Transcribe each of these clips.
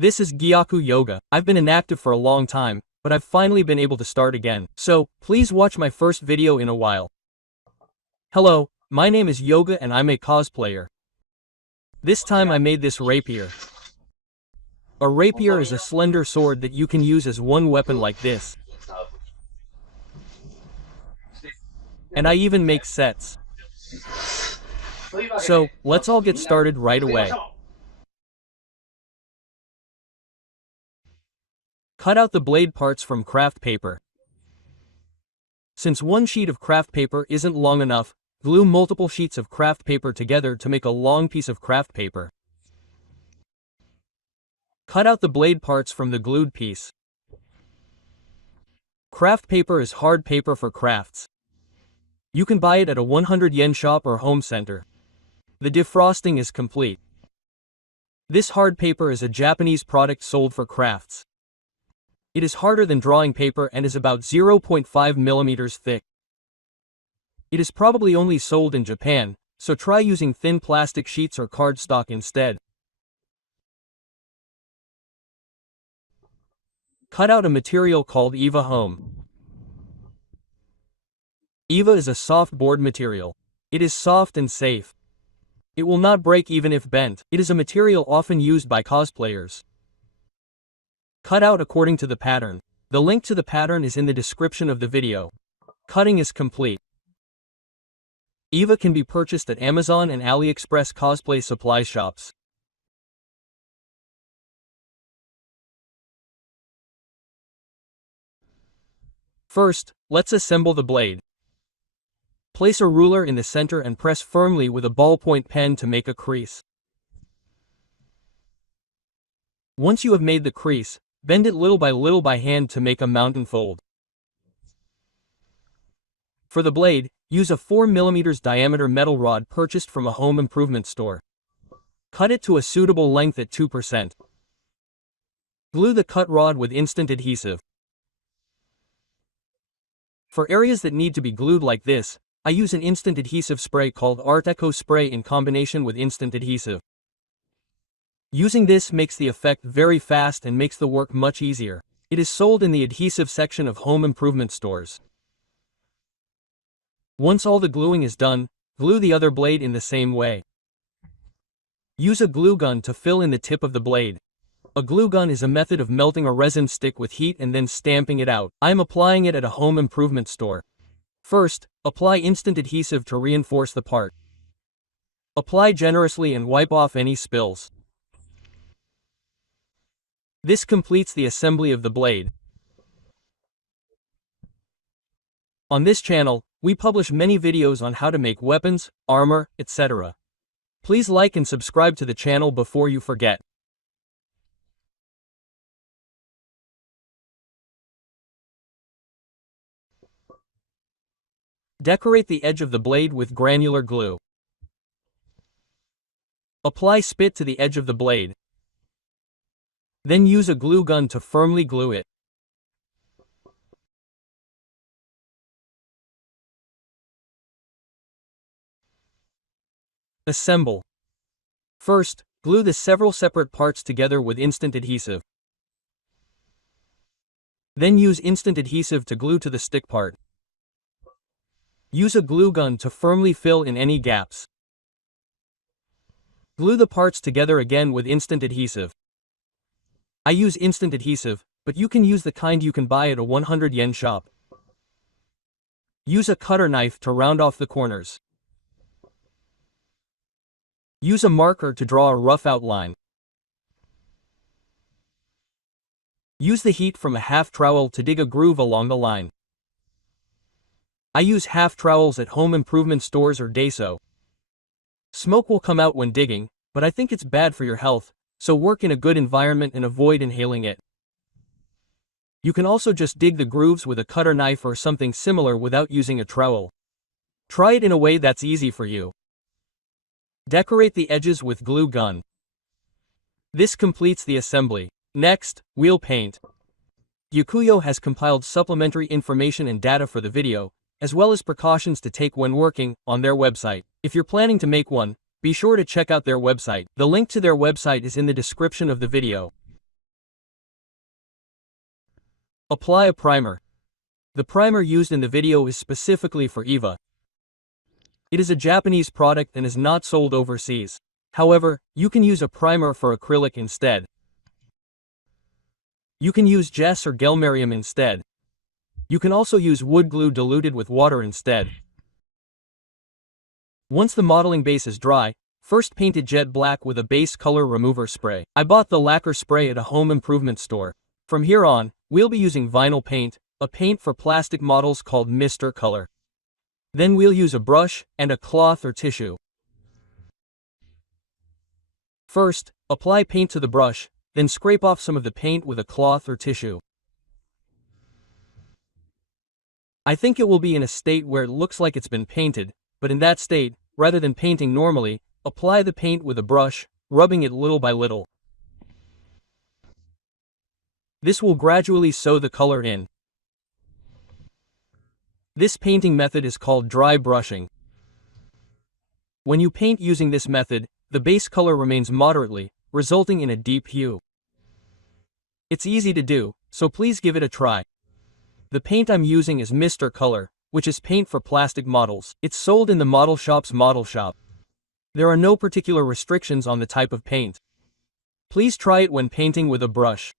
This is Gyaku Yoga. I've been inactive for a long time, but I've finally been able to start again. So, please watch my first video in a while. Hello, my name is Yoga and I'm a cosplayer. This time I made this rapier. A rapier is a slender sword that you can use as one weapon like this. And I even make sets. So, let's all get started right away. Cut out the blade parts from craft paper. Since one sheet of craft paper isn't long enough, glue multiple sheets of craft paper together to make a long piece of craft paper. Cut out the blade parts from the glued piece. Craft paper is hard paper for crafts. You can buy it at a 100 yen shop or home center. The defrosting is complete. This hard paper is a Japanese product sold for crafts. It is harder than drawing paper and is about 0.5 millimeters thick. It is probably only sold in Japan, so try using thin plastic sheets or cardstock instead. Cut out a material called EVA Home. EVA is a soft board material. It is soft and safe. It will not break even if bent. It is a material often used by cosplayers. Cut out according to the pattern. The link to the pattern is in the description of the video. Cutting is complete. EVA can be purchased at Amazon and AliExpress cosplay supply shops. First, let's assemble the blade. Place a ruler in the center and press firmly with a ballpoint pen to make a crease. Once you have made the crease, bend it little by hand to make a mountain fold. For the blade, use a 4 mm diameter metal rod purchased from a home improvement store. Cut it to a suitable length at 2%. Glue the cut rod with instant adhesive. For areas that need to be glued like this, I use an instant adhesive spray called Art Eco Spray in combination with instant adhesive. Using this makes the effect very fast and makes the work much easier. It is sold in the adhesive section of home improvement stores. Once all the gluing is done, glue the other blade in the same way. Use a glue gun to fill in the tip of the blade. A glue gun is a method of melting a resin stick with heat and then stamping it out. I am applying it at a home improvement store. First, apply instant adhesive to reinforce the part. Apply generously and wipe off any spills. This completes the assembly of the blade. On this channel, we publish many videos on how to make weapons, armor, etc. Please like and subscribe to the channel before you forget. Decorate the edge of the blade with granular glue. Apply spit to the edge of the blade. Then use a glue gun to firmly glue it. Assemble. First, glue the several separate parts together with instant adhesive. Then use instant adhesive to glue to the stick part. Use a glue gun to firmly fill in any gaps. Glue the parts together again with instant adhesive. I use instant adhesive, but you can use the kind you can buy at a 100 yen shop. Use a cutter knife to round off the corners. Use a marker to draw a rough outline. Use the heat from a half trowel to dig a groove along the line. I use half trowels at home improvement stores or Daiso. Smoke will come out when digging, but I think it's bad for your health, so work in a good environment and avoid inhaling it. You can also just dig the grooves with a cutter knife or something similar without using a trowel. Try it in a way that's easy for you. Decorate the edges with glue gun. This completes the assembly. Next, wheel paint. Yakuyo has compiled supplementary information and data for the video, as well as precautions to take when working, on their website. If you're planning to make one, be sure to check out their website. The link to their website is in the description of the video. Apply a primer. The primer used in the video is specifically for EVA. It is a Japanese product and is not sold overseas. However, you can use a primer for acrylic instead. You can use Jess or Gelmarium instead. You can also use wood glue diluted with water instead. Once the modeling base is dry, first paint it jet black with a base color remover spray. I bought the lacquer spray at a home improvement store. From here on, we'll be using vinyl paint, a paint for plastic models called Mr. Color. Then we'll use a brush and a cloth or tissue. First, apply paint to the brush, then scrape off some of the paint with a cloth or tissue. I think it will be in a state where it looks like it's been painted, but in that state, rather than painting normally, apply the paint with a brush, rubbing it little by little. This will gradually sew the color in. This painting method is called dry brushing. When you paint using this method, the base color remains moderately, resulting in a deep hue. It's easy to do, so please give it a try. The paint I'm using is Mr. Color, which is paint for plastic models. It's sold in the model shop's model shop. There are no particular restrictions on the type of paint. Please try it when painting with a brush.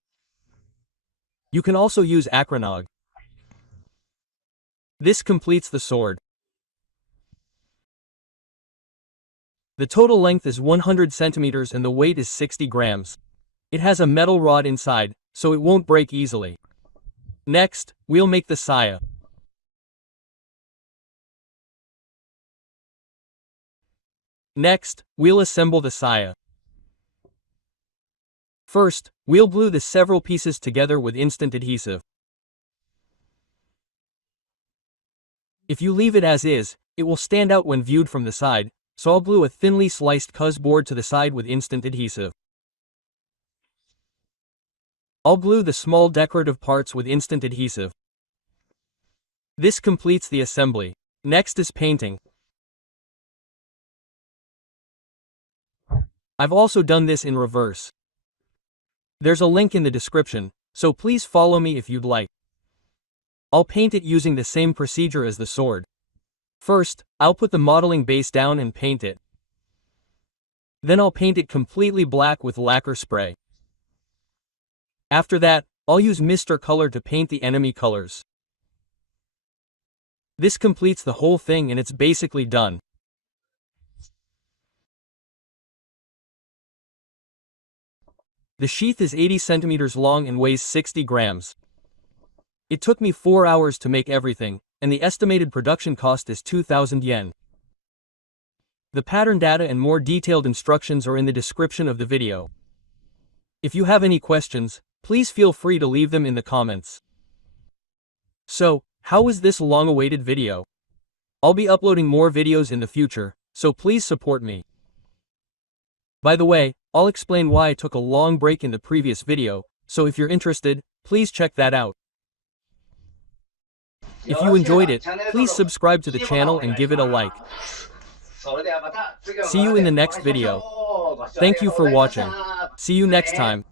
You can also use acrylic. This completes the sword. The total length is 100 centimeters and the weight is 60 grams. It has a metal rod inside, so it won't break easily. Next, we'll make the saya. Next, we'll assemble the saya. First, we'll glue the several pieces together with instant adhesive. If you leave it as is, it will stand out when viewed from the side, so I'll glue a thinly sliced cusboard to the side with instant adhesive. I'll glue the small decorative parts with instant adhesive. This completes the assembly. Next is painting. I've also done this in reverse. There's a link in the description, so please follow me if you'd like. I'll paint it using the same procedure as the sword. First, I'll put the modeling base down and paint it. Then I'll paint it completely black with lacquer spray. After that, I'll use Mr. Color to paint the enemy colors. This completes the whole thing and it's basically done. The sheath is 80 centimeters long and weighs 60 grams. It took me 4 hours to make everything, and the estimated production cost is 2,000 yen. The pattern data and more detailed instructions are in the description of the video. If you have any questions, please feel free to leave them in the comments. So, how was this long-awaited video? I'll be uploading more videos in the future, so please support me. By the way, I'll explain why I took a long break in the previous video, so if you're interested, please check that out. If you enjoyed it, please subscribe to the channel and give it a like. See you in the next video. Thank you for watching. See you next time.